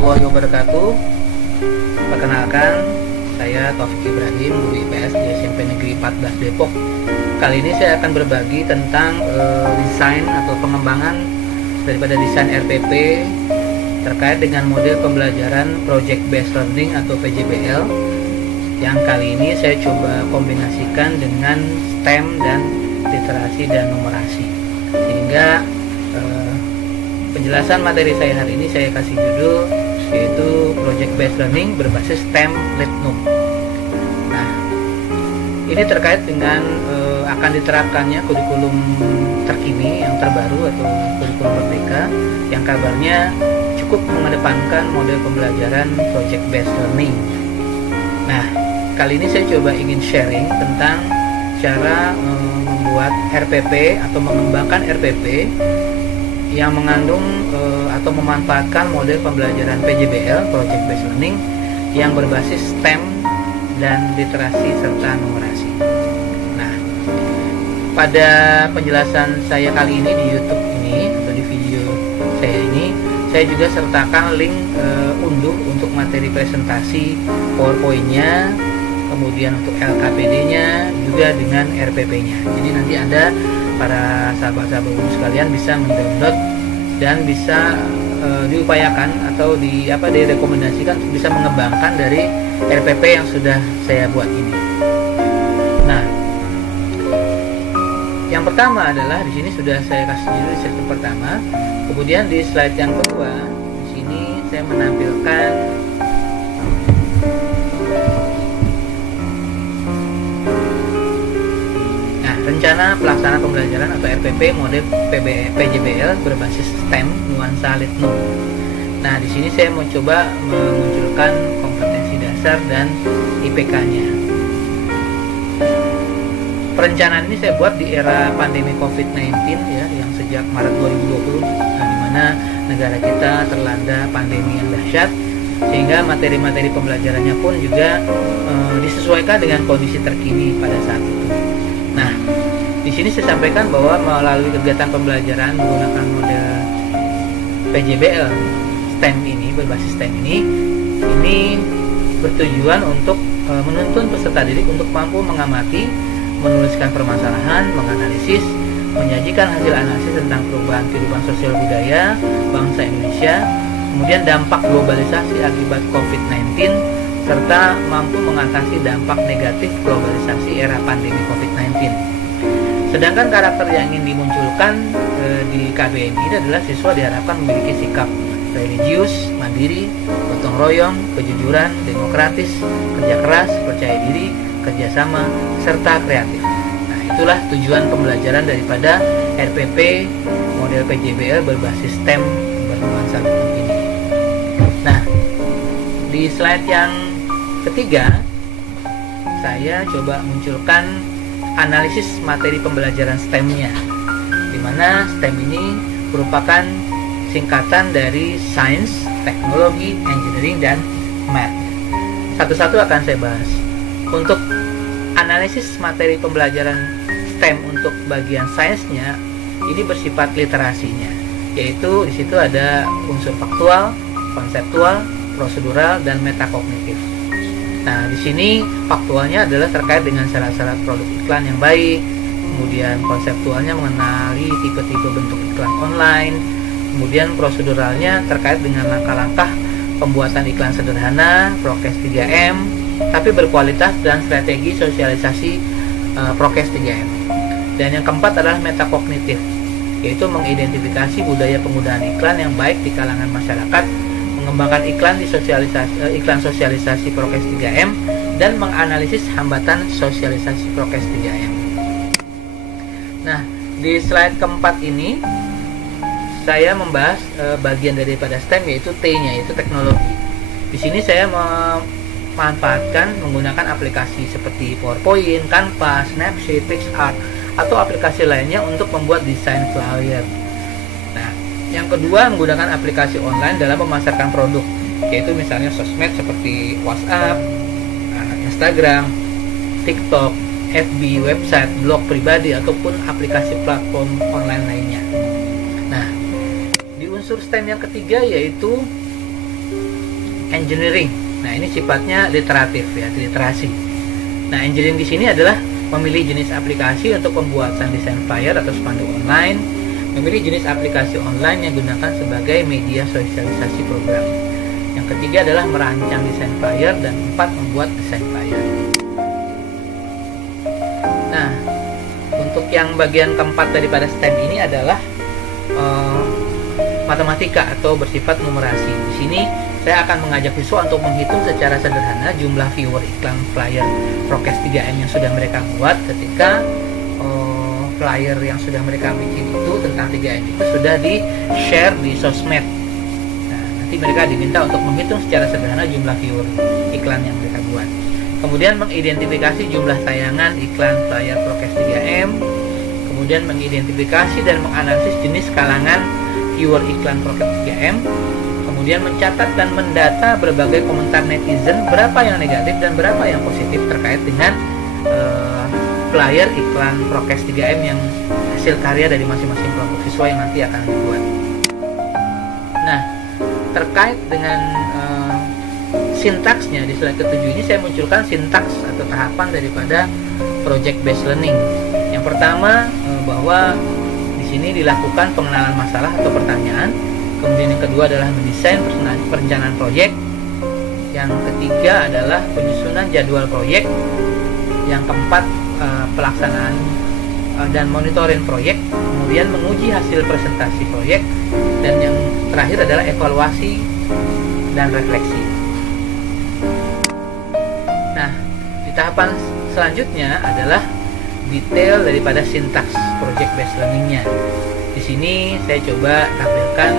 warahmatullahi wabarakatuh. Perkenalkan, saya Taufik Ibrahim, guru IPS di SMP Negeri 14 Depok. Kali ini saya akan berbagi tentang desain atau pengembangan daripada desain RPP terkait dengan model pembelajaran Project Based Learning atau PJBL, yang kali ini saya coba kombinasikan dengan STEM dan literasi dan numerasi, sehingga penjelasan materi saya hari ini saya kasih judul yaitu Project Based Learning berbasis STEM Litnum. Nah, ini terkait dengan akan diterapkannya kurikulum terkini yang terbaru atau kurikulum merdeka yang kabarnya cukup mengedepankan model pembelajaran Project Based Learning. Nah, kali ini saya coba ingin sharing tentang cara membuat RPP atau mengembangkan RPP yang mengandung atau memanfaatkan model pembelajaran PJBL Project Based Learning yang berbasis STEM dan literasi serta numerasi. Nah, pada penjelasan saya kali ini di YouTube ini atau di video saya ini, saya juga sertakan link unduh untuk materi presentasi PowerPoint-nya, kemudian untuk LKPD-nya juga dengan RPP-nya. Jadi nanti Anda para sahabat-sahabat guru sekalian bisa mendownload dan bisa diupayakan atau direkomendasikan untuk bisa mengembangkan dari RPP yang sudah saya buat ini. Nah, yang pertama adalah di sini sudah saya kasih judul di slide pertama. Kemudian di slide yang kedua, di sini saya menampilkan rencana pelaksanaan pembelajaran atau RPP model PJBL berbasis STEM nuansa Litnum. Nah, di sini saya mau coba memunculkan kompetensi dasar dan IPK-nya. Perencanaan ini saya buat di era pandemi COVID-19 ya, yang sejak Maret 2020, di mana negara kita terlanda pandemi yang dahsyat, sehingga materi-materi pembelajarannya pun juga disesuaikan dengan kondisi terkini pada saat itu. Nah, di sini saya sampaikan bahwa melalui kegiatan pembelajaran menggunakan model PJBL STEM ini, berbasis STEM ini bertujuan untuk menuntun peserta didik untuk mampu mengamati, menuliskan permasalahan, menganalisis, menyajikan hasil analisis tentang perubahan kehidupan sosial budaya bangsa Indonesia, kemudian dampak globalisasi akibat COVID-19, serta mampu mengatasi dampak negatif globalisasi era pandemi COVID-19. Sedangkan karakter yang ingin dimunculkan di KBN ini adalah siswa diharapkan memiliki sikap religius, mandiri, gotong royong, kejujuran, demokratis, kerja keras, percaya diri, kerjasama, serta kreatif. Nah, itulah tujuan pembelajaran daripada RPP model PJBL berbasis STEM bernuansa Litnum ini. Nah, di slide yang ketiga, saya coba munculkan analisis materi pembelajaran STEM-nya, di mana STEM ini merupakan singkatan dari Science, Teknologi, Engineering, dan Math. Satu-satu akan saya bahas. Untuk analisis materi pembelajaran STEM untuk bagian sainsnya, ini bersifat literasinya, yaitu di situ ada unsur faktual, konseptual, prosedural, dan metakognitif. Nah, di sini faktualnya adalah terkait dengan syarat-syarat produk iklan yang baik, kemudian konseptualnya mengenali tipe-tipe bentuk iklan online, kemudian proseduralnya terkait dengan langkah-langkah pembuatan iklan sederhana, prokes 3M, tapi berkualitas dan strategi sosialisasi prokes 3M. Dan yang keempat adalah metakognitif, yaitu mengidentifikasi budaya penggunaan iklan yang baik di kalangan masyarakat, mengembangkan iklan sosialisasi prokes 3M, dan menganalisis hambatan sosialisasi prokes 3M. Nah, di slide keempat ini saya membahas bagian daripada STEM, yaitu T-nya, yaitu teknologi. Di sini saya memanfaatkan menggunakan aplikasi seperti PowerPoint, Canva, Snapseed, PixArt, atau aplikasi lainnya untuk membuat desain flyer. Nah, yang kedua, menggunakan aplikasi online dalam memasarkan produk, yaitu misalnya sosmed seperti WhatsApp, Instagram, TikTok, FB, website, blog pribadi, ataupun aplikasi platform online lainnya. Nah, di unsur STEM yang ketiga yaitu engineering. Nah, ini sifatnya literatif ya, literasi. Nah, engineering di sini adalah memilih jenis aplikasi untuk pembuatan desain flyer atau spanduk online, memilih jenis aplikasi online yang digunakan sebagai media sosialisasi program. Yang ketiga adalah merancang desain flyer, dan 4 membuat desain flyer. Nah, untuk yang bagian keempat daripada STEM ini adalah matematika atau bersifat numerasi. Di sini saya akan mengajak siswa untuk menghitung secara sederhana jumlah viewer iklan flyer Prokes 3M yang sudah mereka buat ketika flyer yang sudah mereka bikin itu tentang 3M itu sudah di-share di sosmed. Nah, nanti mereka diminta untuk menghitung secara sederhana jumlah viewer iklan yang mereka buat. Kemudian mengidentifikasi jumlah tayangan iklan flyer Prokes 3M. Kemudian mengidentifikasi dan menganalisis jenis kalangan viewer iklan Prokes 3M. Kemudian mencatat dan mendata berbagai komentar netizen, berapa yang negatif dan berapa yang positif terkait dengan flyer iklan Prokes 3M yang hasil karya dari masing-masing kelompok siswa yang nanti akan dibuat. Nah, terkait dengan sintaksnya di slide ke-7 ini saya munculkan sintaks atau tahapan daripada project based learning. Yang pertama bahwa di sini dilakukan pengenalan masalah atau pertanyaan. Kemudian yang kedua adalah mendesain perencanaan proyek. Yang ketiga adalah penyusunan jadwal proyek. Yang keempat pelaksanaan dan monitoring proyek. Kemudian menguji hasil presentasi proyek. Dan yang terakhir adalah evaluasi dan refleksi. Nah, di tahapan selanjutnya adalah detail daripada sintaks project based learningnya. Di sini saya coba tampilkan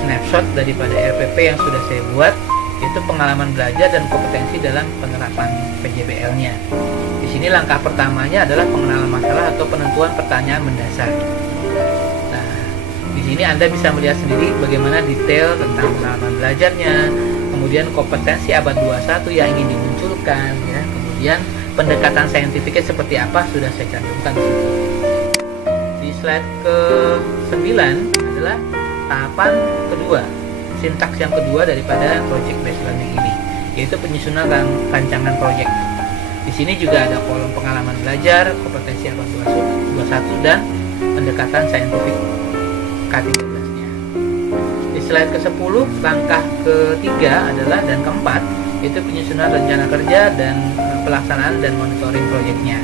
snapshot daripada RPP yang sudah saya buat, yaitu pengalaman belajar dan kompetensi dalam penerapan PJBL-nya. Di sini langkah pertamanya adalah pengenalan masalah atau penentuan pertanyaan mendasar. Nah, di sini Anda bisa melihat sendiri bagaimana detail tentang pengalaman belajarnya, kemudian kompetensi abad 21 yang ingin dimunculkan, ya. Kemudian pendekatan saintifiknya seperti apa sudah saya cantumkan di sini. Di slide ke-9 adalah tahapan kedua, sintaks yang kedua daripada project based learning ini, yaitu penyusunan rancangan proyek. Di sini juga ada kolom pengalaman belajar, kompetensi abad 21 dan pendekatan saintifik K13-nya. Di slide ke-10, langkah ketiga adalah dan keempat, yaitu penyusunan rencana kerja dan pelaksanaan dan monitoring proyeknya.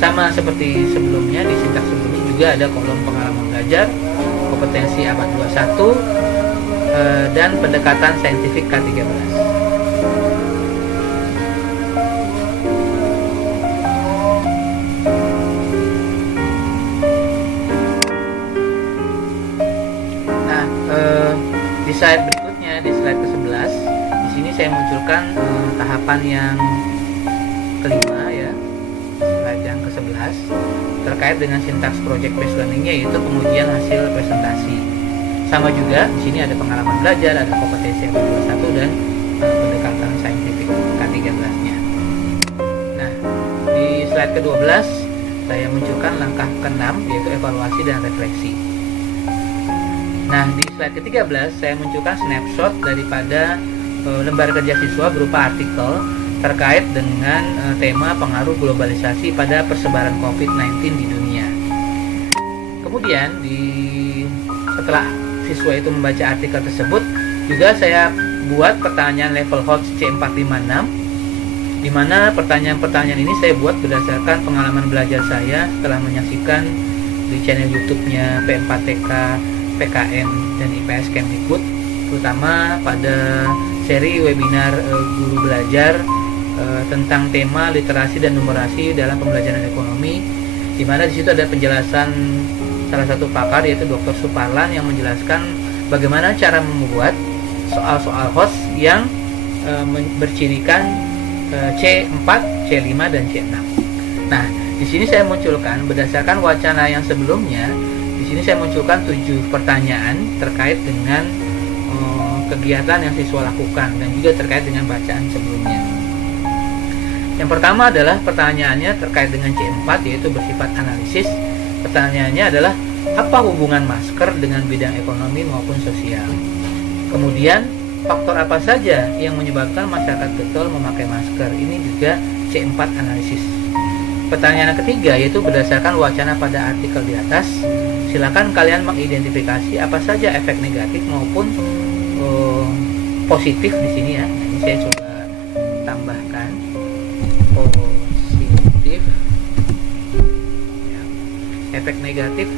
Sama seperti sebelumnya, di sintaks sebelumnya juga ada kolom pengalaman belajar, kompetensi abad 21 dan pendekatan saintifik K13. Nah, di slide berikutnya, di slide ke-11, di sini saya munculkan tahapan yang kelima, ya, slide yang ke-11 terkait dengan sintaks project based learningnya, yaitu pengujian hasil presentasi. Sama juga di sini ada pengalaman belajar, ada kompetensi abad 21 dan pendekatan saintifik K13-nya. Nah, di slide ke-12 saya munculkan langkah ke-6, yaitu evaluasi dan refleksi. Nah, di slide ke-13 saya munculkan snapshot daripada lembar kerja siswa berupa artikel terkait dengan tema pengaruh globalisasi pada persebaran COVID-19 di dunia. Kemudian setelah siswa itu membaca artikel tersebut, juga saya buat pertanyaan level HOT C456, di mana pertanyaan-pertanyaan ini saya buat berdasarkan pengalaman belajar saya setelah menyaksikan di channel YouTube-nya P4TK, PKN, dan IPS Kemdikbud, terutama pada seri webinar guru belajar tentang tema literasi dan numerasi dalam pembelajaran ekonomi, di mana di situ ada penjelasan salah satu pakar, yaitu Dr. Suparlan, yang menjelaskan bagaimana cara membuat soal-soal host yang bercirikan C4, C5, dan C6. Nah, di sini saya munculkan berdasarkan wacana yang sebelumnya. Di sini saya munculkan 7 pertanyaan terkait dengan kegiatan yang siswa lakukan dan juga terkait dengan bacaan sebelumnya. Yang pertama adalah pertanyaannya terkait dengan C4, yaitu bersifat analisis. Pertanyaannya adalah apa hubungan masker dengan bidang ekonomi maupun sosial. Kemudian faktor apa saja yang menyebabkan masyarakat getol memakai masker? Ini juga C4 analisis. Pertanyaan ketiga yaitu berdasarkan wacana pada artikel di atas, silakan kalian mengidentifikasi apa saja efek negatif maupun positif di sini ya. Nah, ini saya coba tambahkan positif, ya. Efek negatif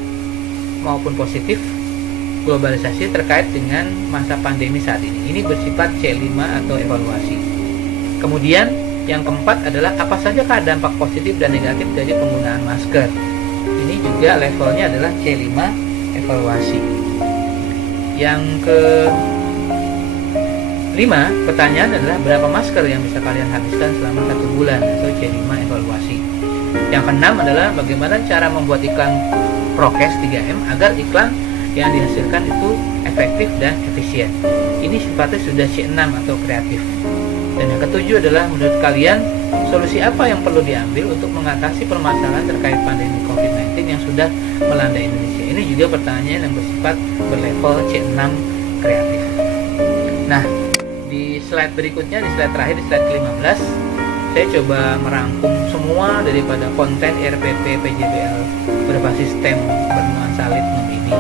maupun positif globalisasi terkait dengan masa pandemi saat ini. Ini bersifat C5 atau evaluasi. Kemudian yang keempat adalah apa sajakah dampak positif dan negatif dari penggunaan masker. Ini juga levelnya adalah C5 evaluasi. Yang ke-5 pertanyaan adalah berapa masker yang bisa kalian habiskan selama 1 bulan atau C5 evaluasi. Yang ke-6 adalah bagaimana cara membuat iklan prokes 3M agar iklan yang dihasilkan itu efektif dan efisien. Ini sifatnya sudah C6 atau kreatif. Dan yang ke-7 adalah menurut kalian solusi apa yang perlu diambil untuk mengatasi permasalahan terkait pandemi COVID-19 yang sudah melanda Indonesia. Ini juga pertanyaan yang bersifat berlevel C6 kreatif. Nah, di slide berikutnya, di slide terakhir, di slide ke-15, saya coba merangkum semua daripada konten RPP PJBL berbasis STEM bernuansa litnom ini.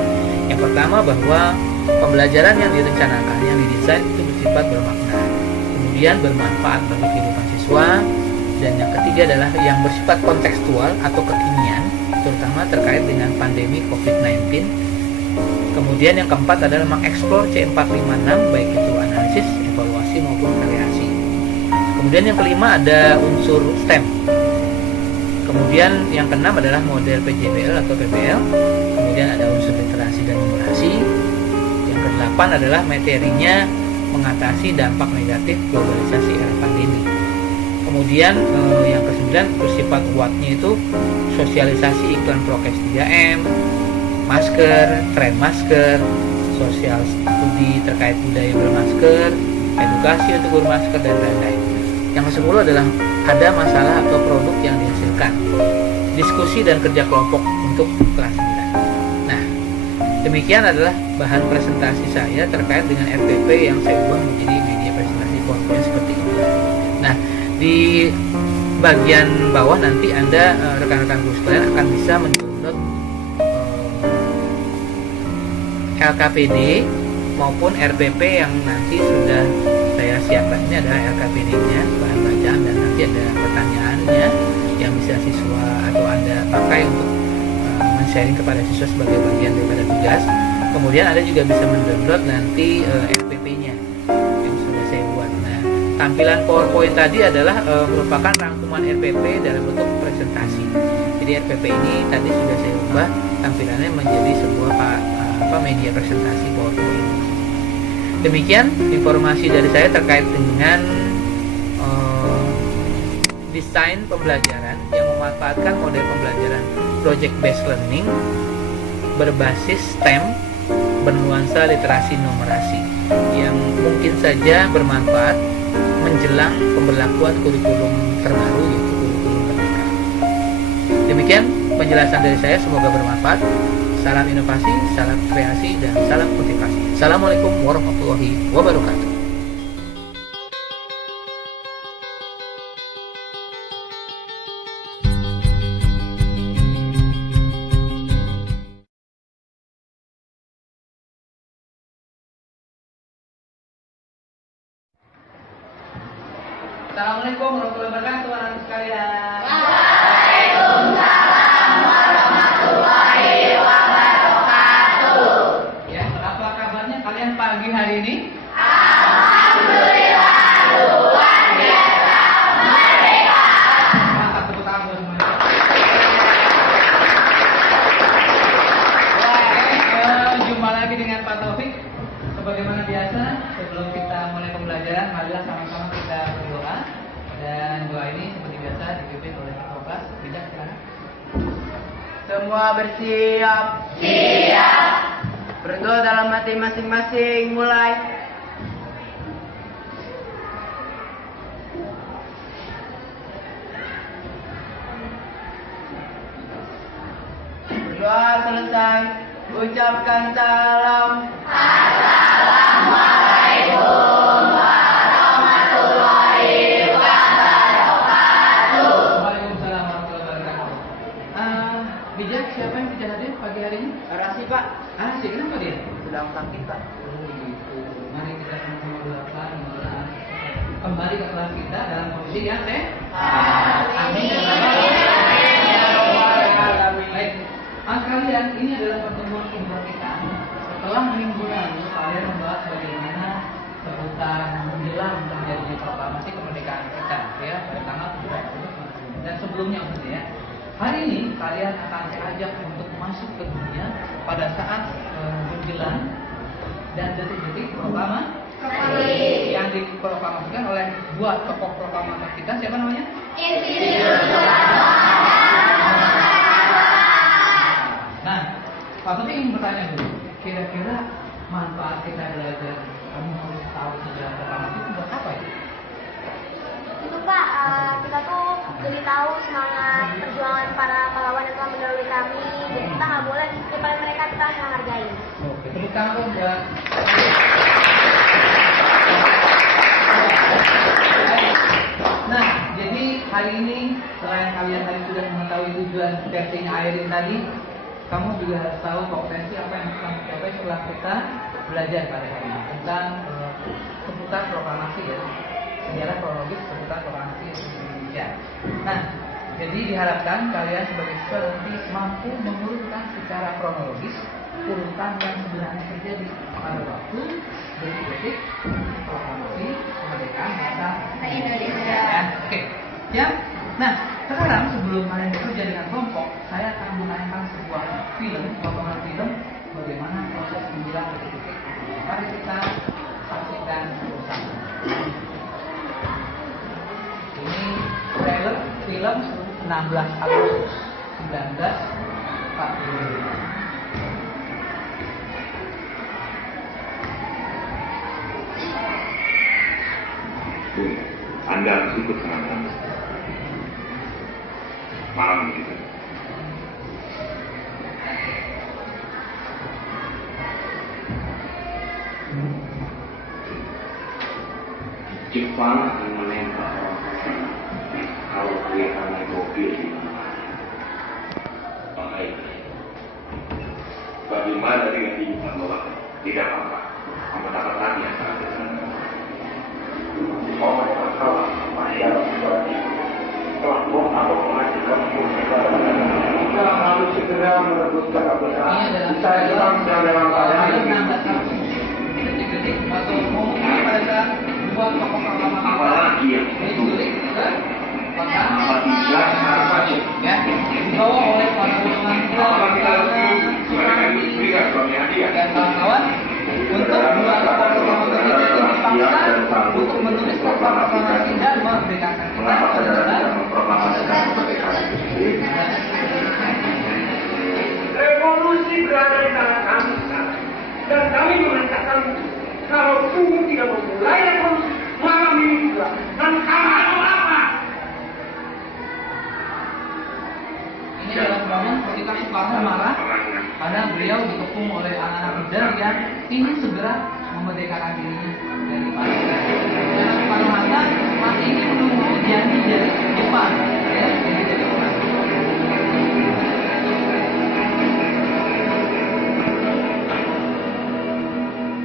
Yang pertama bahwa pembelajaran yang direncanakan, yang didesain itu bersifat bermakna, kemudian bermanfaat bagi kehidupan siswa, dan yang ketiga adalah yang bersifat kontekstual atau kekinian, terutama terkait dengan pandemi COVID-19. Kemudian yang keempat adalah mengeksplor C456, baik itu analisis, evaluasi maupun kreasi. Kemudian yang kelima ada unsur STEM. Kemudian yang keenam adalah model PJBL atau PBL. Kemudian ada unsur literasi dan numerasi. Yang kedelapan adalah materinya mengatasi dampak negatif globalisasi era pandemi. Kemudian yang kesembilan bersifat wattnya itu sosialisasi iklan prokes 3M, masker, tren masker, sosial studi terkait budaya bermasker, edukasi untuk bermasker, dan lain-lain. Yang ke-10 adalah ada masalah atau produk yang dihasilkan, diskusi dan kerja kelompok untuk kelas 9. Nah, demikian adalah bahan presentasi saya terkait dengan RPP yang saya ubah menjadi media presentasi PowerPoint seperti ini. Nah, di bagian bawah nanti Anda, rekan-rekan guru sekalian, akan bisa mendownload LKPD maupun RPP yang nanti sudah saya siapkan. Ini adalah LKPD-nya, bahan bacaan, dan nanti ada pertanyaannya yang bisa siswa atau Anda pakai untuk men-sharing kepada siswa sebagai bagian daripada tugas. Kemudian Anda juga bisa mendownload nanti RPP-nya yang sudah saya buat. Nah, tampilan PowerPoint tadi adalah merupakan rangkuman RPP dalam bentuk presentasi. Jadi RPP ini tadi sudah saya ubah tampilannya menjadi sebuah media presentasi PowerPoint. Demikian informasi dari saya terkait dengan desain pembelajaran yang memanfaatkan model pembelajaran project based learning berbasis STEM bernuansa literasi numerasi yang mungkin saja bermanfaat menjelang pemberlakuan kurikulum terbaru, yaitu kurikulum merdeka. Demikian penjelasan dari saya, semoga bermanfaat. Salam inovasi, salam kreasi, dan salam motivasi. Assalamualaikum warahmatullahi wabarakatuh. Assalamualaikum warahmatullahi wabarakatuh, anak sekalian. Waalaikumsalam warahmatullahi wabarakatuh. Ya, apa kabarnya kalian pagi hari ini? Alhamdulillah, luar biasa, merdeka. Mantap, tepuk tangan buat semuanya. Jumpa lagi dengan Pak Taufik. Sebagaimana biasa, sebelum kita mulai pembelajaran, marilah sama-sama kita berdoa. Dan doa ini seperti biasa dipimpin oleh Ketua Kelas. Tidak, silakan. Semua bersiap. Siap. Berdoa dalam hati masing-masing. Mulai. Berdoa selesai. Ucapkan salam. Assalamualaikum. kembali ke kelas kita dalam kondisi yang sehat. Amin. Baik, kalian, ini adalah pertemuan kedua kita. Setelah minggu lalu kalian membahas bagaimana seputar menjelang terjadinya proklamasi kemerdekaan kita, ya, pada tanggal 7 Agustus. Dan sebelumnya ya, hari ini kalian akan saya ajak untuk masuk ke dunia pada saat menjelang dan detik-detik proklamasi yang diproklamasikan oleh dua tokoh proklamator kita. Siapa namanya? Nah, Pak Menteri ingin bertanya dulu, kira-kira manfaat kita belajar kamu harus tahu sejarah proklamasi itu buat apa ya? Itu Pak, kita tuh jadi tahu semangat perjuangan para pahlawan yang telah mendahului kami. Jadi kita nggak boleh lupain mereka, kita harus menghargai. Oke, tepuk tangan buat. Nah, jadi hari ini selain kalian tadi sudah mengetahui tujuan versinya Airin tadi, kamu juga harus tahu potensi apa yang akan dicapai setelah kita belajar pada hari ini tentang seputar proklamasi ya, sejarah kronologis seputar proklamasi Indonesia. Nah, jadi diharapkan kalian sebagai siswa nanti mampu mengurutkan secara kronologis urutan yang sebenarnya terjadi pada waktu detik-detik proklamasi kemerdekaan bangsa Indonesia. Oke, siap? Nah, sekarang sebelum kalian bekerja dengan kelompok, saya akan menayangkan sebuah film, potongan film bagaimana proses menjelang detik-detik. Mari kita saksikan bersama. Ini trailer film 16 Agustus 1945. Anda harus ikut dengan kami. Malam itu. Jepang akan menembak kalau kelihatan naik mobil di mana. Baik. Bagaimana dengan kehidupan Bapak? Tidak apa-apa. Kamu dapat lagi yang sangat besar. Oh, masalah masyarakat kelompok atau mengajukan kita harus segera merebutkan kebenaran. Saya sedang dalam keadaan detik-detik atau momen pada saat dua tokoh proklamasi apalagi yang diculik ke kota Pacu ya, dibawa oleh para golongan apakah kita harus mereka berikan suami hadiah dan kawan-kawan untuk dua tokoh proklamasi kita dipaksa untuk menulis proklamasi dan memerdekakan kita. mengapa saudara tidak memproklamasikan kemerdekaan itu sendiri? Revolusi berada di tangan kami sekarang. Dan kami memerintahkan kalau kamu tidak memulai revolusi malam ini juga. Dan kamu harus apa? Ini adalah momen ketika Soekarno marah karena beliau dikepung oleh anak-anak muda yang ingin segera memerdekakan dirinya dari Palestina. Dan Soekarno Hatta masih ingin menunggu janji dari Jepang. Ya, janji dari orang.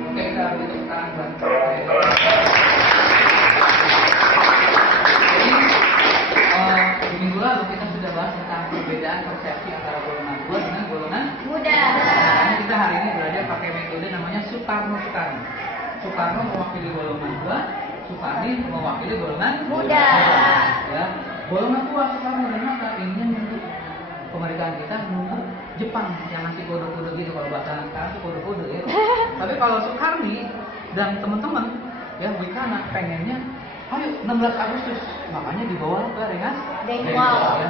Oke, kita beri tepuk tangan buat di minggu lalu kita sudah bahas tentang perbedaan persepsi antara golongan tua dengan golongan Muda. Makanya kita hari ini belajar pakai metode namanya Soekarno-Soekarno. Soekarno mewakili golongan tua, Soekarni mewakili golongan Muda. Ya, golongan tua Soekarno dan Hatta ingin menuntut kemerdekaan kita, menuntut Jepang yang ngasih kode-kode gitu, kalau bahasa sekarang itu kode-kode ya. Tapi kalau Soekarni dan teman-teman ya Wikana pengennya ayo 16 Agustus, makanya dibawa ke Rengas Dengklok. ya,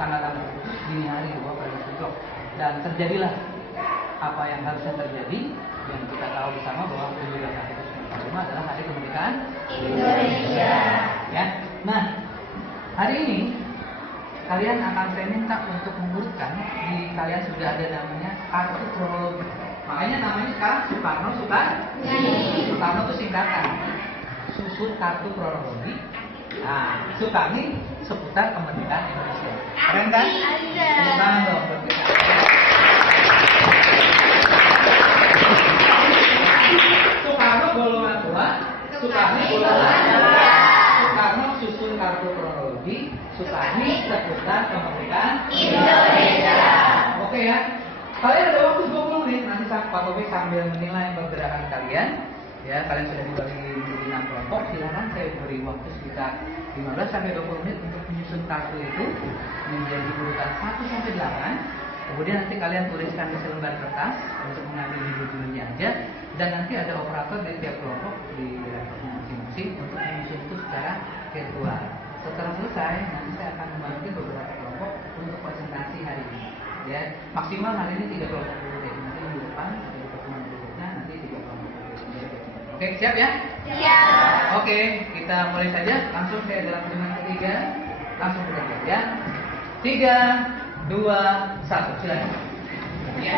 tanggal-tanggal khusus dini hari dibawa ke Rengas Dengklok. Dan terjadilah apa yang harusnya terjadi, yang kita tahu bersama bahwa 17 Agustus 1945 adalah hari kemerdekaan Indonesia. Ya. Nah, hari ini kalian akan saya minta untuk mengurutkan, di kalian sudah ada namanya kartu kronologi. Makanya namanya sekarang Soekarno Soekarno itu singkatan. Susun kartu kronologi. Nah, Soekarni seputar kemerdekaan Indonesia. Keren kan? Tepuk tangan dong buat kita. Soekarno golongan tua, Soekarni golongan muda. Sukani seputar kemerdekaan Indonesia. Oke ya. Kalian ada waktu 20 menit, nanti Pak Topik sambil menilai pergerakan kalian. Ya, kalian sudah dibagi menjadi 6 kelompok. Silakan saya beri waktu sekitar 15 sampai 20 menit untuk menyusun kartu itu menjadi urutan 1 sampai 8. Kemudian nanti kalian tuliskan di selembar kertas untuk mengambil judul-judulnya aja. Dan nanti ada operator di tiap kelompok di laptopnya masing-masing untuk menyusun itu secara virtual. Setelah selesai, nanti saya akan membagi beberapa kelompok untuk presentasi hari ini. Ya, maksimal hari ini 3 kelompok dulu deh. Nanti minggu depan dari pertemuan berikutnya nanti 3 kelompok dulu. Oke, siap ya? Siap. Oke, kita mulai saja. Langsung saya dalam hitungan ketiga langsung bekerja ya. 3, 2, 1. Silakan. Ya.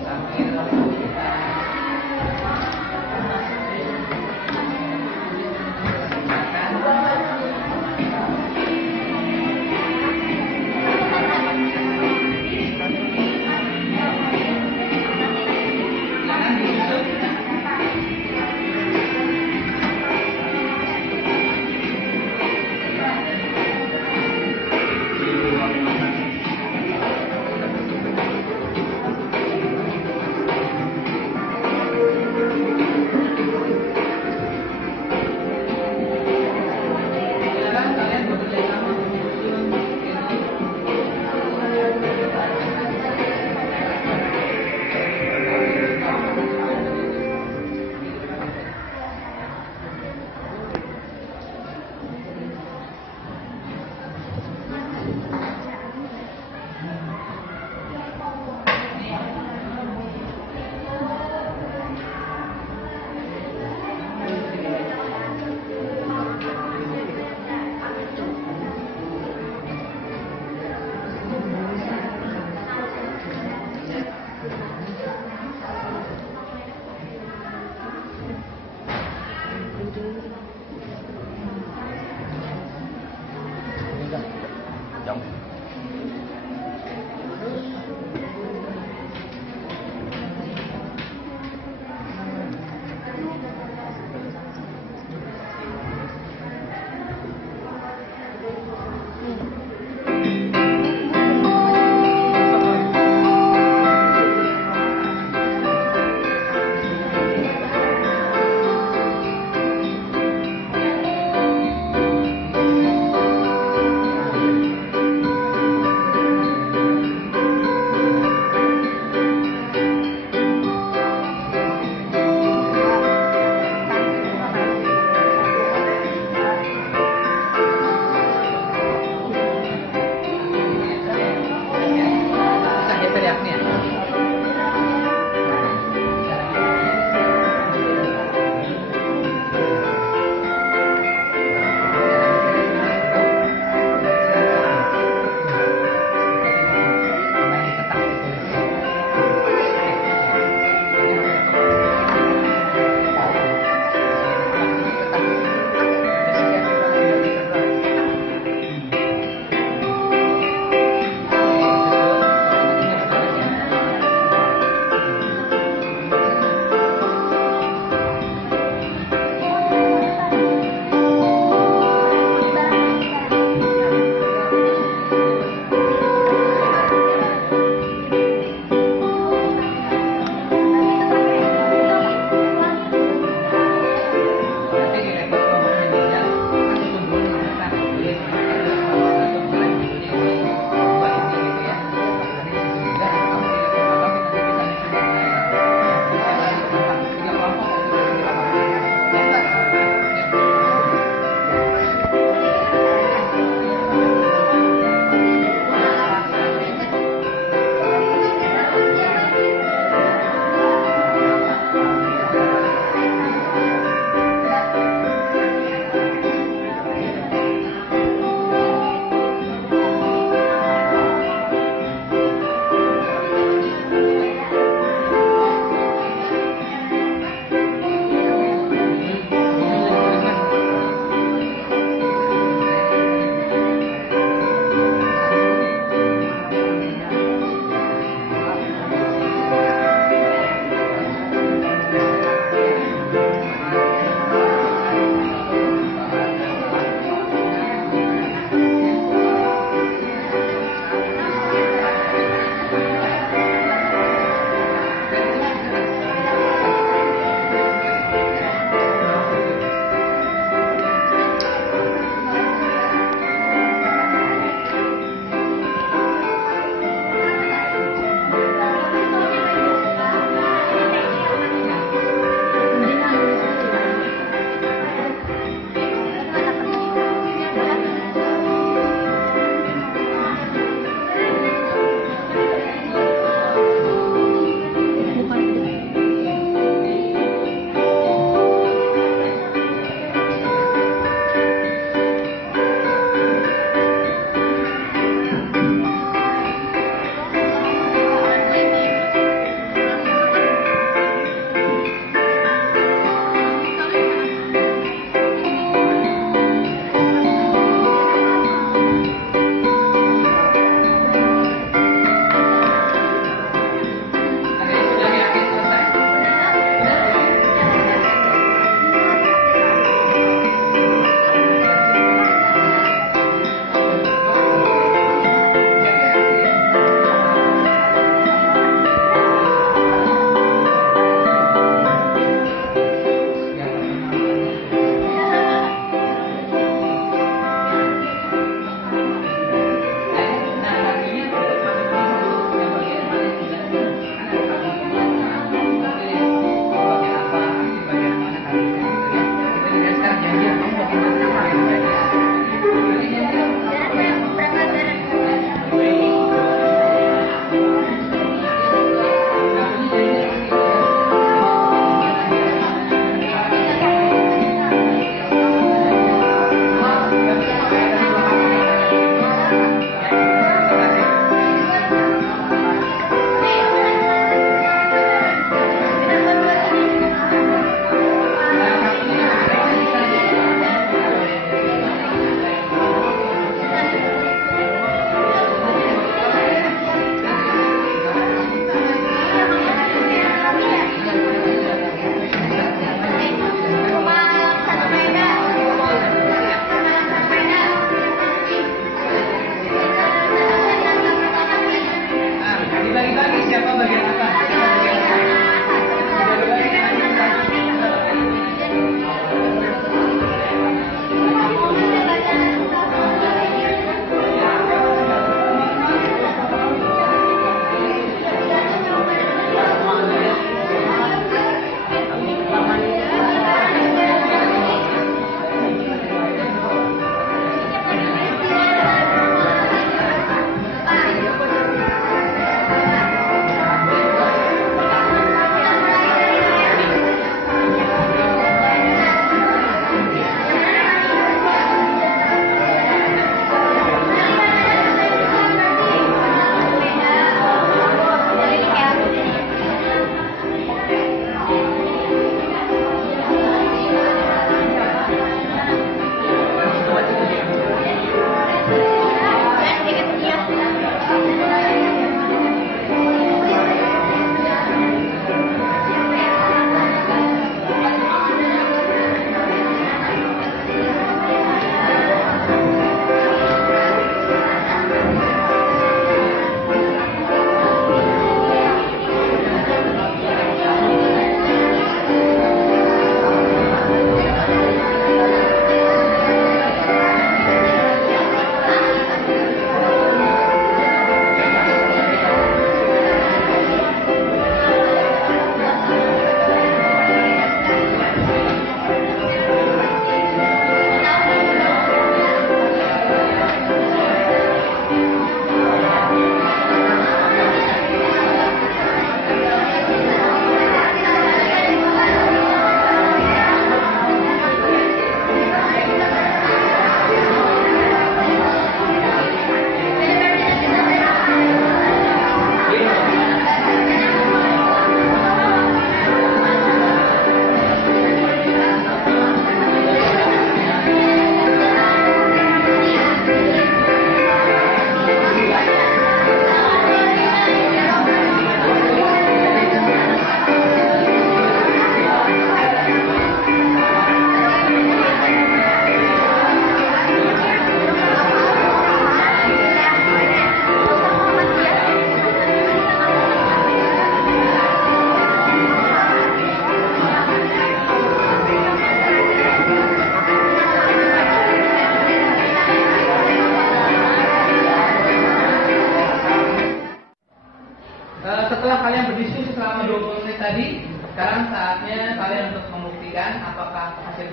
Sambil kita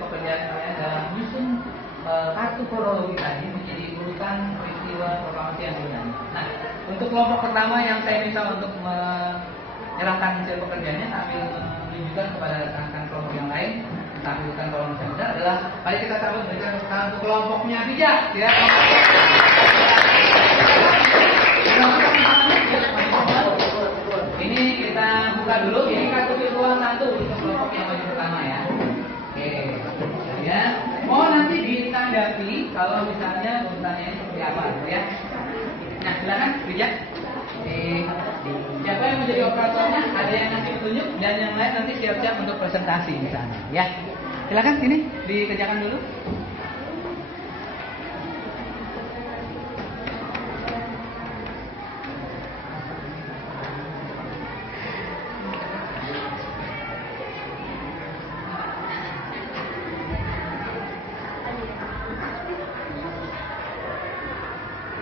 pekerjaan kalian dalam menyusun kartu kronologi tadi menjadi urutan peristiwa proklamasi yang sebenarnya. Nah, untuk kelompok pertama yang saya minta untuk menyerahkan hasil pekerjaannya sambil menunjukkan kepada rekan-rekan kelompok yang lain tentang urutan kolom besar adalah mari kita sambut berikan untuk kelompoknya bijak ya. Ini kita buka dulu, ini kartu virtual 1 untuk kelompok yang maju pertama ya. Oke, ya. Oh nanti ditanggapi kalau misalnya urutannya seperti apa ya. Nah silakan bijak. Siapa yang menjadi operatornya? Ada yang ngasih petunjuk dan yang lain nanti siap-siap untuk presentasi di sana ya. Silakan sini dikerjakan dulu.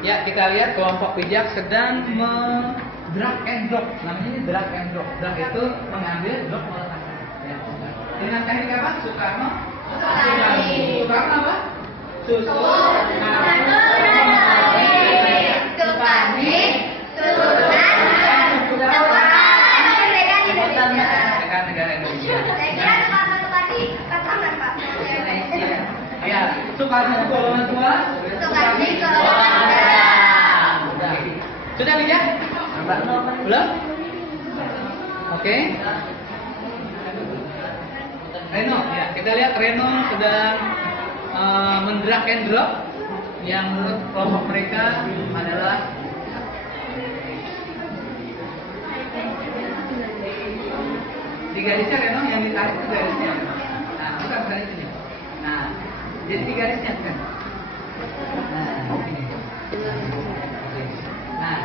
Ya, kita lihat kelompok bijak sedang drag and drop. Namanya ini drag and drop. Drag itu mengambil, drop meletakkan. Ya. Dengan teknik apa? Soekarno. Soekarno apa? Negara Indonesia. Ya, Soekarno golongan tua. Sudah bijak? Belum? Oke. Reno, ya kita lihat Reno sedang mendrag and drop yang menurut kelompok mereka adalah di garisnya Reno yang ditarik itu garisnya. Nah, bukan garis ini. Nah, jadi di garisnya kan. Nah, ini. Nah,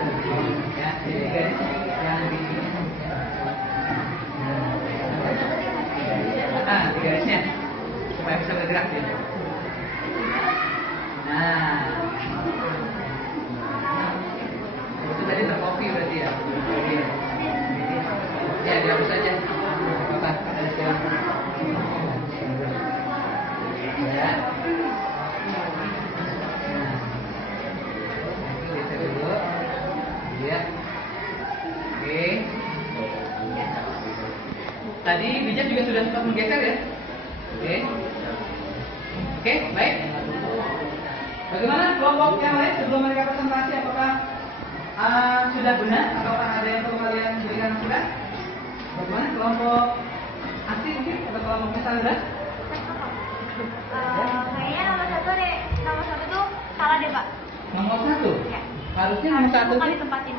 ya, jadi garis yang di sini. Nah, di garisnya supaya bisa bergerak ya. Nah, itu tadi terkopi berarti ya. Ya, dihapus saja. Apa? Ya. Ya. Oke. Tadi bijak juga sudah sempat menggeser ya. Oke. Oke, baik. Bagaimana kelompok yang lain sebelum mereka presentasi? Apakah sudah benar? Apakah ada yang perlu kalian berikan masukan? Bagaimana kelompok asli mungkin atau kelompok Sandra? Kayaknya nomor satu tuh salah deh Pak. Nomor 1? Ya. Harusnya nomor 1 bukan ditempatin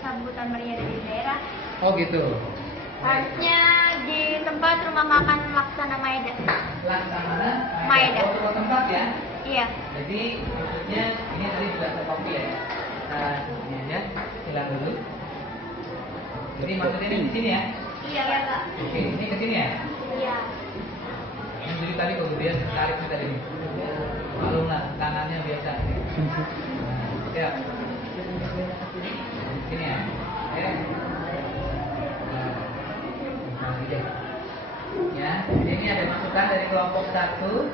sambutan meriah dari daerah. Oh gitu. Harusnya di tempat rumah makan Laksana Maeda. Laksana Maeda. Oh, tempat ya? Iya. Jadi maksudnya ini tadi sudah terkopi ya. Nah, ini aja. Hilang dulu. Jadi maksudnya ini di sini ya? Iya Pak. Oke, ini ke sini ya? Iya. Yang jadi tadi kalau dia tarik nih tadi. Malum lah, tangannya biasa. Nah, ya. Sini ya. Ya. Ya, ini ada masukan dari kelompok 1.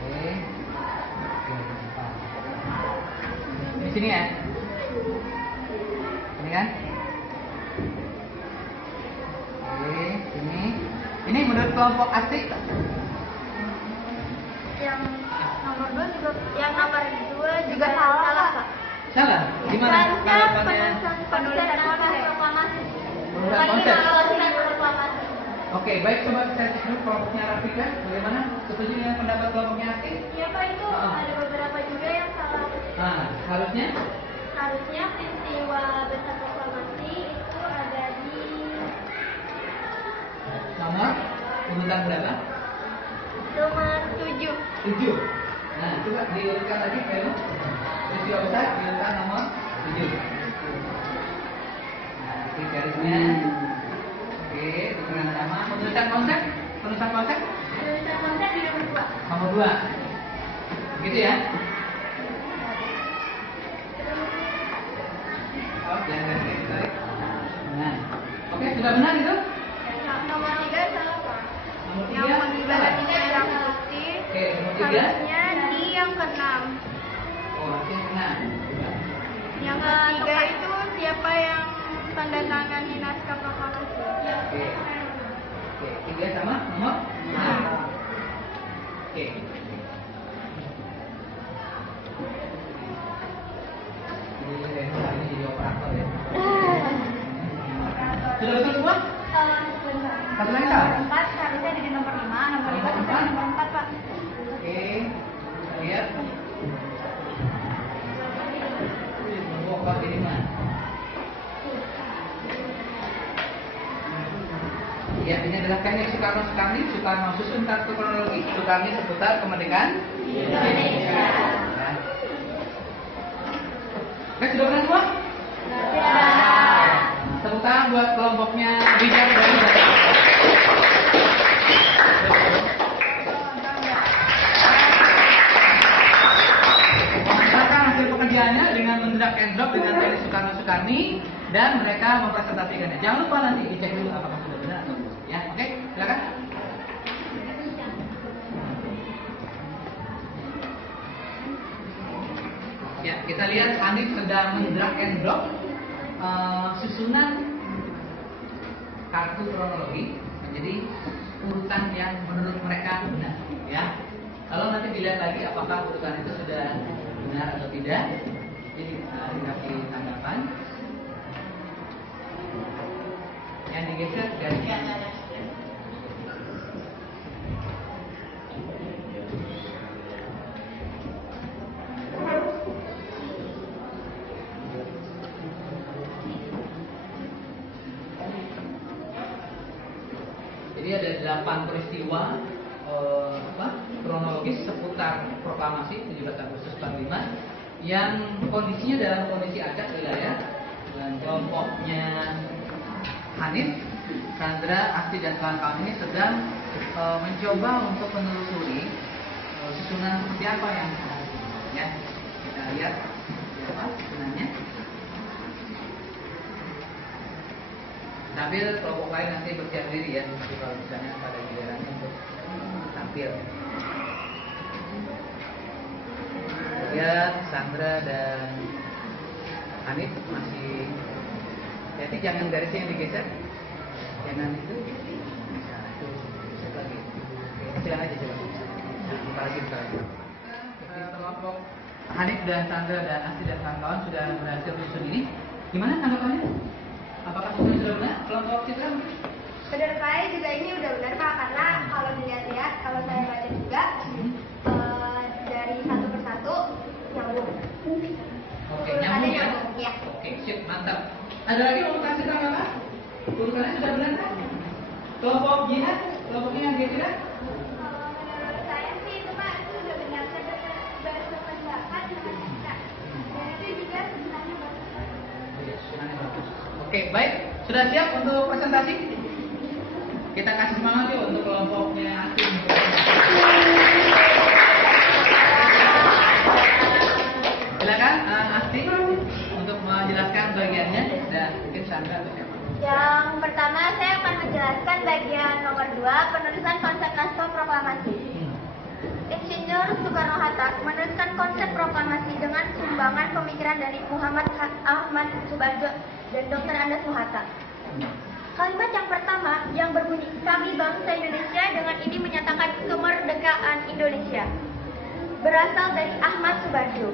Oke. Di sini ya. Ini kan? Oke, sini. Ini menurut kelompok asik. Yang nomor 2 juga juga salah Pak. Salah? Gimana? Harusnya penulisan proklamasi. Penulisan konsep. Proklamasi. Oke, baik, coba saya cek dulu kelompoknya Rafika. Bagaimana? Setuju dengan pendapat kelompoknya asik? Iya Pak, itu ada beberapa juga yang salah. Nah, harusnya? Harusnya peristiwa besar proklamasi itu ada di Nomor? Urutan berapa? nomor 7. 7. Nah, coba diurutkan lagi, Vero. Peristiwa besar diurutan nomor 7. Nah, ini garisnya. Oke, dengan nama penulisan konsep. Penulisan konsep? Penulisan konsep di nomor 2. Nomor 2. Gitu ya? Oh, jangan tarik. Nah, oke, sudah benar itu? Nomor 3 salah Pak. Nomor 3 Yang salah. yang ketiga? Di yang keenam. Oh, yang keenam. Yang ketiga itu siapa yang tanda tangani naskah proklamasi? Oke. Oke, 3 sama nomor 6. Oke. Ini jadi operator ya. Sudah betul semua? Satu lagi kak? 4, harusnya ada di nomor 5, nomor 5 sampai nomor 4 Pak. Oke, kita lihat. Nomor ini mah. Ya, ini adalah Teknik Soekarno-Soekarni, Soekarno susun kartu kronologi, Soekarni seputar kemerdekaan Indonesia. Oke, sudah pernah semua? Tepuk tangan buat kelompoknya Bijak dari Mengerjakan hasil pekerjaannya dengan mendrag and drop dengan teknik Soekarno-Soekarni dan mereka mempresentasikannya. Jangan lupa nanti dicek dulu apakah sudah benar atau belum. Ya, oke, silakan. Ya, kita lihat Hanif sedang mendrag and drop susunan kartu kronologi menjadi urutan yang menurut mereka benar. Ya, kalau nanti dilihat lagi apakah urutan itu sudah benar atau tidak, jadi dikasih tanggapan. Yang digeser garisnya. Jadi ada 8 peristiwa kronologis seputar proklamasi 17 Agustus 45 yang kondisinya dalam kondisi acak wilayah dan kelompoknya Hanif, Sandra, Asti dan kawan-kawan ini sedang mencoba untuk menelusuri susunan seperti apa yang ada. Ya, kita lihat apa susunannya. Sambil kelompok lain nanti bersiap diri ya, nanti kalau misalnya pada gilirannya untuk tampil. Lihat Sandra dan Hanif masih. Jadi jangan garisnya yang digeser, jangan itu. Nah, itu geser lagi. Oke, silakan aja coba. Nah, buka lagi. Jadi kelompok Hanif dan Sandra dan Asti dan kawan-kawan sudah berhasil menyusun ini. Gimana tanggapannya? Apakah sudah benar? Kelompok Citra mungkin? Menurut saya juga ini udah benar Pak, karena kalau dilihat-lihat, kalau saya baca juga dari satu persatu nyambung. Oke, nyambung ya? Iya. Oke, sip, mantap. Ada lagi mau kasih tanggapan? Urutannya sudah benar kan? Kelompok jihad, kelompoknya yang dia tidak? Menurut saya sih itu Pak, itu udah benar. Saya baru pendapat dengan kita. Dan itu juga sebenarnya bagus. Iya, susunannya bagus. Oke, baik. Sudah siap untuk presentasi? Kita kasih semangat yuk untuk kelompoknya Asti. Silakan Asti untuk menjelaskan bagiannya dan mungkin Sandra atau siapa? Yang pertama saya akan menjelaskan bagian nomor 2, penulisan konsep naskah proklamasi. Insinyur Soekarno-Hatta menuliskan konsep proklamasi dengan sumbangan pemikiran dari Muhammad Ahmad Soebarjo dan Dr. Andes Muhatta. Kalimat yang pertama yang berbunyi, kami bangsa Indonesia dengan ini menyatakan kemerdekaan Indonesia, berasal dari Ahmad Soebarjo.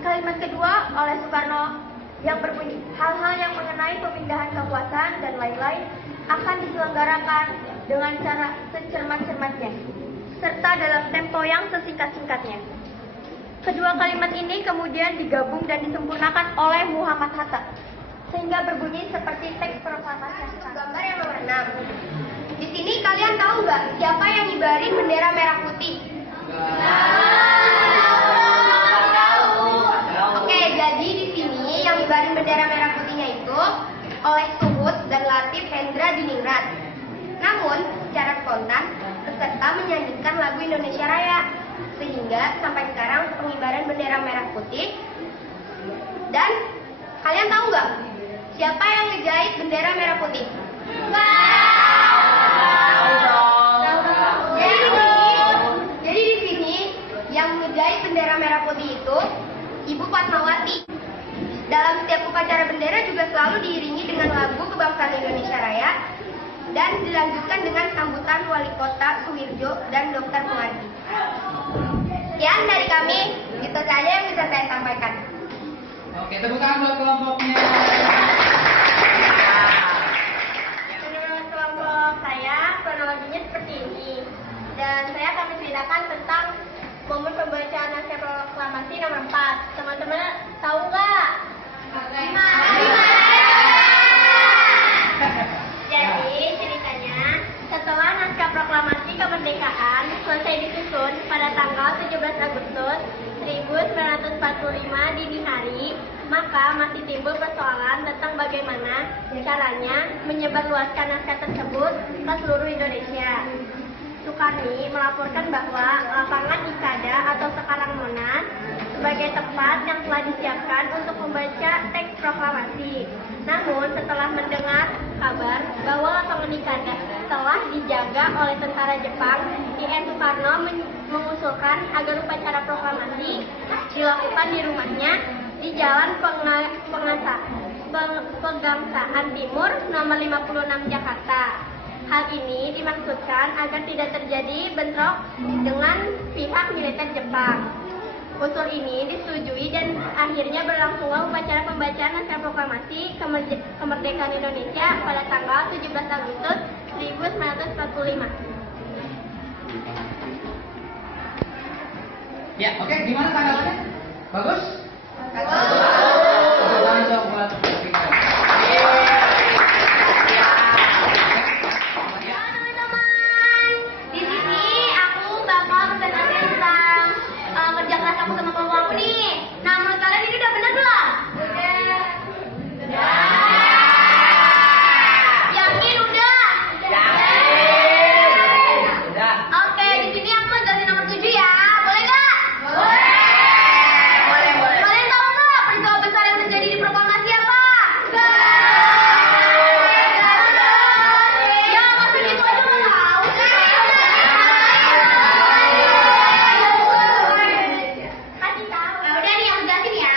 Kalimat kedua oleh Soekarno yang berbunyi, hal-hal yang mengenai pemindahan kekuasaan dan lain-lain akan diselenggarakan dengan cara secermat-cermatnya, serta dalam tempo yang sesingkat-singkatnya. Kedua kalimat ini kemudian digabung dan disempurnakan oleh Muhammad Hatta, sehingga berbunyi seperti teks proklamasi. Gambar yang nomor 6. Di sini kalian tahu nggak siapa yang ngibarin bendera merah putih? Oke, jadi di sini yang ngibarin bendera merah putihnya itu oleh Suhud dan Latif Hendra Diningrat. Namun, secara spontan, peserta menyanyikan lagu Indonesia Raya, sehingga sampai sekarang pengibaran bendera merah putih. Dan kalian tahu nggak siapa yang ngejahit bendera merah putih? Jadi di sini Merah Putih itu Ibu Fatmawati. Dalam setiap upacara bendera juga selalu diiringi dengan lagu Kebangsaan Indonesia Raya dan dilanjutkan dengan sambutan Wali Kota Suwirjo dan Dr. Muwardi. Sekian dari kami, itu saja yang bisa saya sampaikan. Oke, tepuk tangan buat kelompoknya. Menurut kelompok saya, kronologinya seperti ini. Dan saya akan menceritakan tentang momen pembacaan naskah proklamasi nomor 4. Teman-teman tahu nggak? Jadi ceritanya, setelah naskah proklamasi kemerdekaan selesai disusun pada tanggal 17 Agustus 1945 dini hari, maka masih timbul persoalan tentang bagaimana caranya menyebarluaskan naskah tersebut ke seluruh Indonesia. Sukarni melaporkan bahwa lapangan Ikada atau sekarang Monas sebagai tempat yang telah disiapkan untuk membaca teks proklamasi. Namun setelah mendengar kabar bahwa lapangan Ikada telah dijaga oleh tentara Jepang, I.N. Soekarno mengusulkan agar upacara proklamasi dilakukan di rumahnya di Jalan Pegangsaan Timur nomor 56 Jakarta. Hal ini dimaksudkan agar tidak terjadi bentrok dengan pihak militer Jepang. Usul ini disetujui dan akhirnya berlangsunglah upacara pembacaan naskah proklamasi kemerdekaan Indonesia pada tanggal 17 Agustus 1945. Ya, oke, gimana tanggapannya? Bagus? Bagus. Langsung buat speaker. Di sini aku bakal presentasi tentang kerja keras aku sama kelompok aku nih. Nah, menurut kalian ini udah benar belum? Udah. Yakin udah? Udah. Oke, di sini aku mau jelasin nomor 7 ya. Boleh nggak? Boleh. Kalian tahu nggak peristiwa besar yang terjadi di proklamasi apa? Ya, masih gitu aja nggak tahu. Kasih tahu. Udah nih, aku jelasin ya.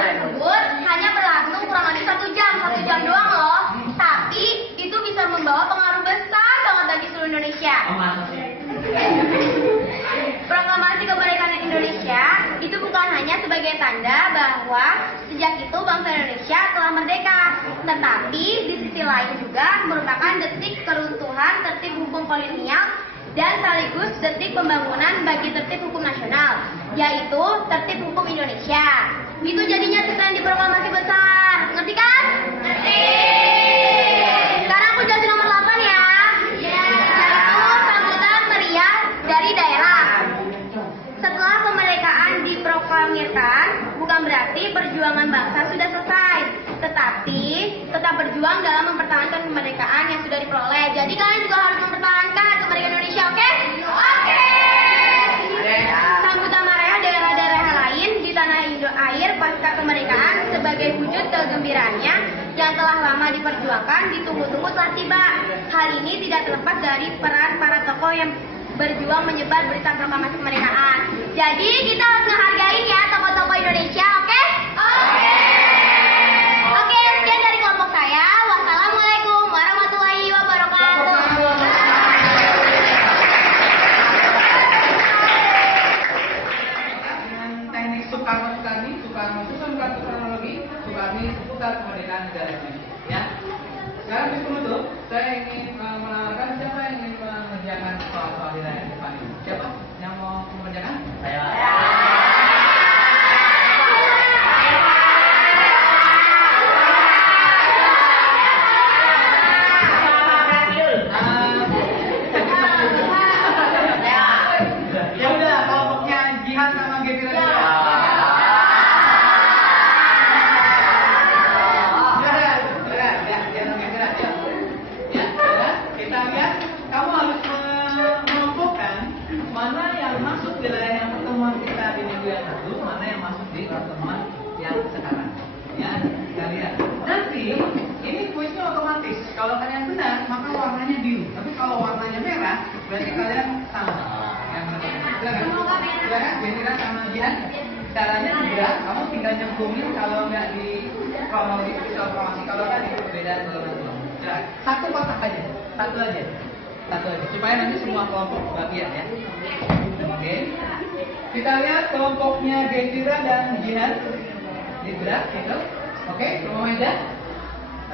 Tersebut hanya berlangsung kurang lebih 1 jam doang loh. Tapi itu bisa membawa pengaruh besar banget bagi seluruh Indonesia. Proklamasi kemerdekaan Indonesia itu bukan hanya sebagai tanda bahwa sejak itu bangsa Indonesia telah merdeka, tetapi di sisi lain juga merupakan detik keruntuhan tertib hukum kolonial dan sekaligus detik pembangunan bagi tertib hukum nasional, yaitu tertib hukum Indonesia. Itu jadinya tulisan di proklamasi besar. Ngerti kan? Ngerti. Sekarang aku jelasin nomor 8 ya. Yaitu sambutan meriah dari daerah. Setelah kemerdekaan diproklamirkan, bukan berarti perjuangan bangsa sudah selesai, tetapi tetap berjuang dalam mempertahankan kemerdekaan yang sudah diperoleh. Jadi kalian juga harus mempertahankan kemerdekaan Indonesia, oke? Oke. Sambutan meriah daerah-daerah lain di tanah air pasca kemerdekaan sebagai wujud kegembiraannya yang telah lama diperjuangkan, ditunggu-tunggu telah tiba. Hal ini tidak terlepas dari peran para tokoh yang berjuang menyebar berita proklamasi kemerdekaan. Jadi kita harus menghargai ya tokoh-tokoh Indonesia, oke? Oke. Oke, sekian dari kelompok saya. Wassalamualaikum warahmatullahi wabarakatuh. Dengan teknik Soekarni susun kartu kronologi, Soekarni seputar kemerdekaan negara Indonesia. Ya. Sekarang ditutup, saya ingin menawarkan siapa yang ingin mengerjakan soal-soal di layar depan ini. Siapa yang mau mengerjakan? Saya. Ya udah, kelompoknya Jihan sama Gevira. Kita lihat, kamu harus mengelompokkan mana yang masuk di layar yang pertemuan kita di minggu yang lalu, mana yang masuk di pertemuan yang sekarang. Ya, kita lihat. Nanti ini kuisnya otomatis. Kalau kalian benar, maka warnanya biru. Tapi kalau warnanya merah, berarti kalian sama. Yang benar. Gimana? Giliran sama Jihan? Caranya juga, kamu tinggal nyambungin kalau nggak di kronologi, kalau nggak di perbedaan golongan. Satu kotak aja, satu aja, supaya nanti semua kelompok bagian ya. Oke. Kita lihat kelompoknya Gendira dan Jihan di berat gitu. Oke, semua meja.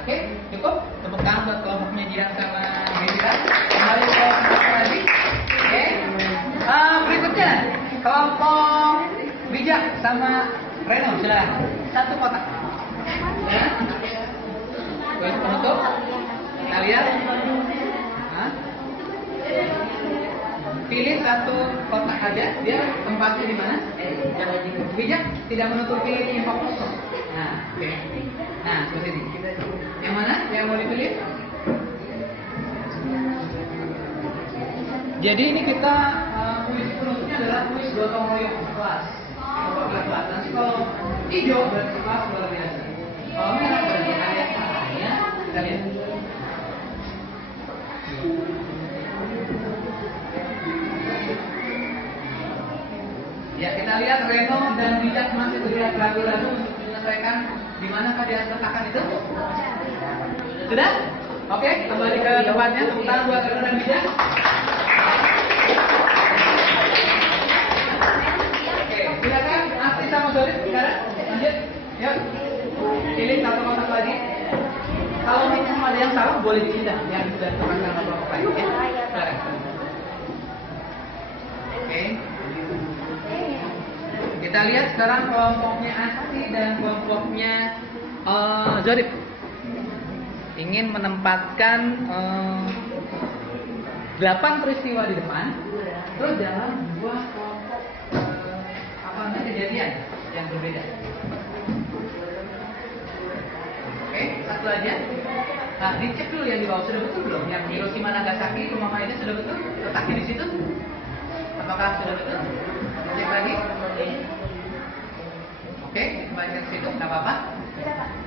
Oke, cukup. Tepuk tangan buat kelompoknya Jihan sama Gendira. Kembali ke kelompok lagi. Oke. Berikutnya kelompok Bijak sama Reno, silakan. Satu kotak. Ya. Penutup. Kita lihat. Pilih satu kotak aja. Dia tempatnya di mana? Bijak tidak menutupi info kosong. Nah, oke. Nah, seperti ini. Yang mana? Yang mau dipilih? Jadi ini kita kuis penutupnya adalah kuis gotong royong kelas. Nanti kalau hijau berarti kelas luar biasa. Kalau merah berarti ada caranya. Kita lihat. Ya, kita lihat Reno dan Bijak masih terlihat ragu-ragu untuk menyelesaikan di manakah dia letakkan itu. Sudah? Oke, kembali ke tempatnya. Tepuk tangan buat Reno dan Bijak. Oke, silakan Asti sama Zorit sekarang. Lanjut. Yuk. Pilih satu kotak lagi. Kalau misalnya ada yang salah boleh dipindah yang sudah terangkan sama kelompok lain ya. Silakan. Oke. Kita lihat sekarang kelompoknya Asti dan kelompoknya Zorit ingin menempatkan 8 peristiwa di depan, terus dalam dua kelompok kejadian yang berbeda. Oke, satu aja. Nah, dicek dulu yang di bawah sudah betul belum? Yang Hiroshima Nagasaki rumah mainnya sudah betul? Letaknya di situ? Apakah sudah betul? Cek lagi. Oke, kembalikan ke situ, nggak apa-apa.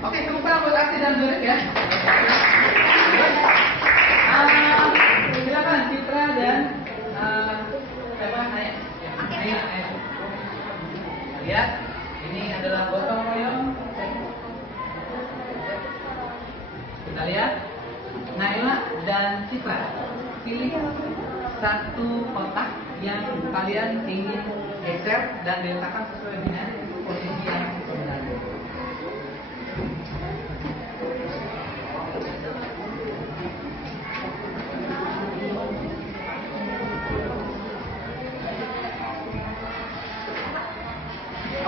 Oke, tepuk tangan buat Asti dan Zorit ya. Silakan Citra dan siapa? Ayah. Lihat, ini adalah gotong royong. Kita lihat, Naila dan Citra pilih satu kotak yang kalian ingin geser dan diletakkan sesuai dengan posisi yang sebenarnya.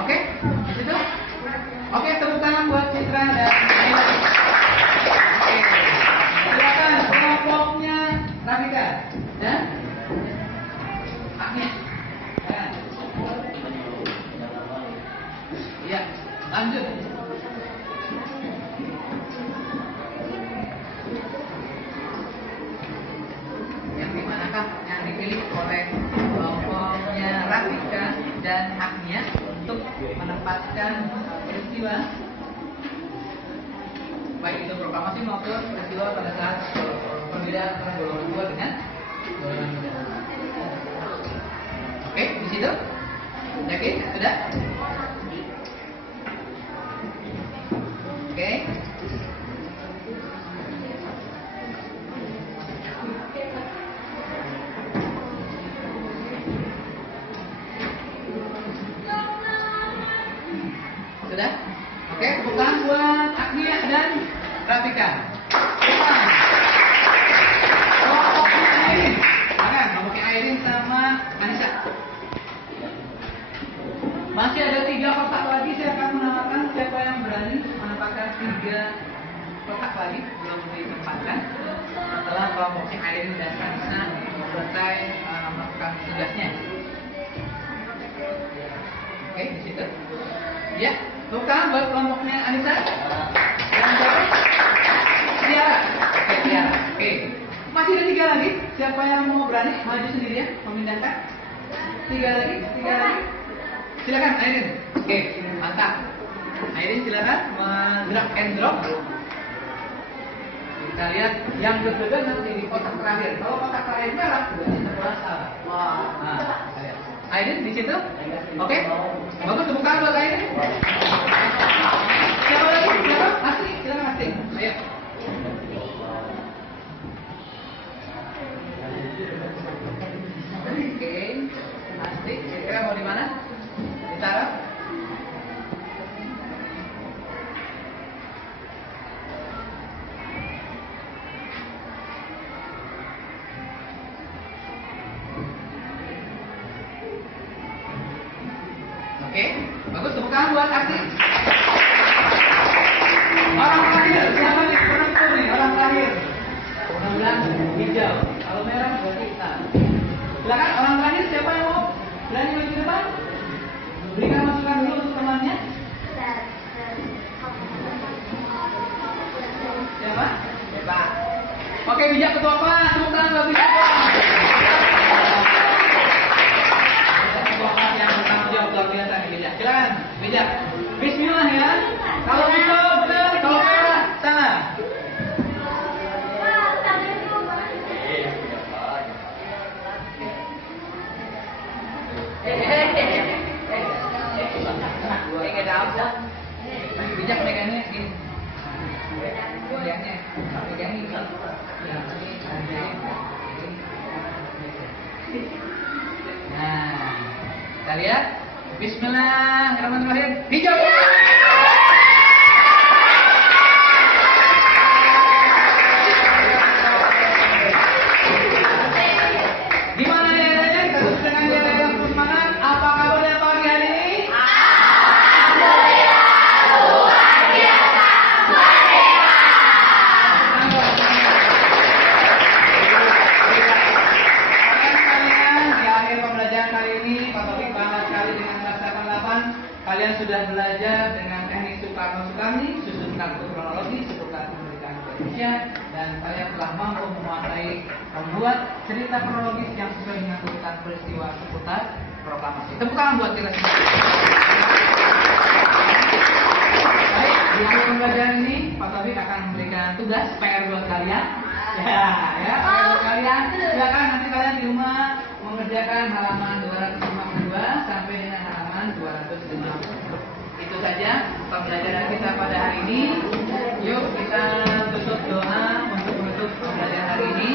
Oke, di situ. Oke, tepuk tangan buat Citra dan Naila. Oke, silakan kelompoknya Rafika dan Agnes. Ya, lanjut. Yang dimanakah yang dipilih oleh kelompoknya Rafika dan Agnes untuk menempatkan peristiwa baik itu proklamasi maupun peristiwa pada saat perbedaan antara golongan 2 dengan golongan 3. Oke, di situ. Yakin? Sudah? Oke. Sudah? Oke, tepuk tangan buat Agnia dan Rafika. Kelompoknya Airin. Silakan, kelompoknya Airin sama Anissa. Masih ada 3 kotak lagi, saya akan menawarkan siapa yang berani menempatkan 3 kotak lagi belum ditempatkan setelah kelompoknya Airin dan Anissa selesai melakukan tugasnya. Oke, di situ. Ya, bukan buat kelompoknya Anissa. Yang berapa? Tiara. Oke, Tiara. Oke. Masih ada 3 lagi. Siapa yang mau berani maju sendirian memindahkan? 3 lagi. Silakan Airin. Oke, mantap. Airin silakan drag and drop. Kita lihat yang berbeda nanti di kotak terakhir. Kalau kotak terakhir merah, berarti sebelah salah. Wah. Nah, kita lihat. Aidin di situ? Oke? Bagus, tepuk tangan buat Aidin. Siapa lagi? Siapa? Asti, silakan Asti. Ayo. Oke, Asti, kira-kira mau di mana? Ditaruh? Oke, bagus, tepuk tangan buat Asti. Orang terakhir, siapa nih? Penentu nih, orang terakhir. Warna bilang hijau, kalau merah berarti hitam. Silakan, orang terakhir siapa yang mau berani maju ke depan? Berikan masukan dulu untuk temannya. Siapa? Pak. Oke, bijak ketua kelas, tepuk tangan buat bijak. Ketua kelas yang bertanggung jawab luar biasa nih bijak. Silakan, bijak. Bismillah ya. Kalau bisa benar, kalau salah salah. Bijak megangnya gini. Megangnya, megangnya. Nah, kita lihat. Bismillahirrahmanirrahim. Hijau. Gimana ya? Terus dengan yang semangat. Apa kabarnya pagi hari ini? Kalian sudah belajar dengan teknik Soekarno-Soekarni, susun kartu kronologi, susun kartu kemerdekaan Indonesia, dan kalian telah mampu menguasai membuat cerita kronologis yang sesuai dengan urutan peristiwa seputar proklamasi. Tepuk tangan buat kita semua. Baik, di akhir pembelajaran ini Pak Taufik akan memberikan tugas PR buat kalian. Ya, PR buat kalian. Silakan nanti kalian di rumah mengerjakan halaman 252 sampai dengan halaman 250. Itu saja pembelajaran kita pada hari ini. Yuk kita tutup doa untuk menutup pembelajaran hari ini.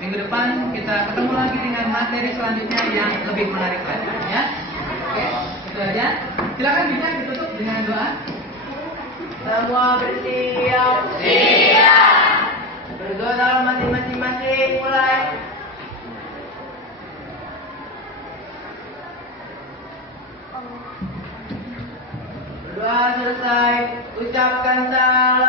Minggu depan kita ketemu lagi dengan materi selanjutnya yang lebih menarik lagi ya. Oke, itu aja. Silakan bisa ditutup dengan doa. Semua bersiap. Siap. Berdoa dalam hati masing-masing. Mulai. Berdoa selesai. Ucapkan salam.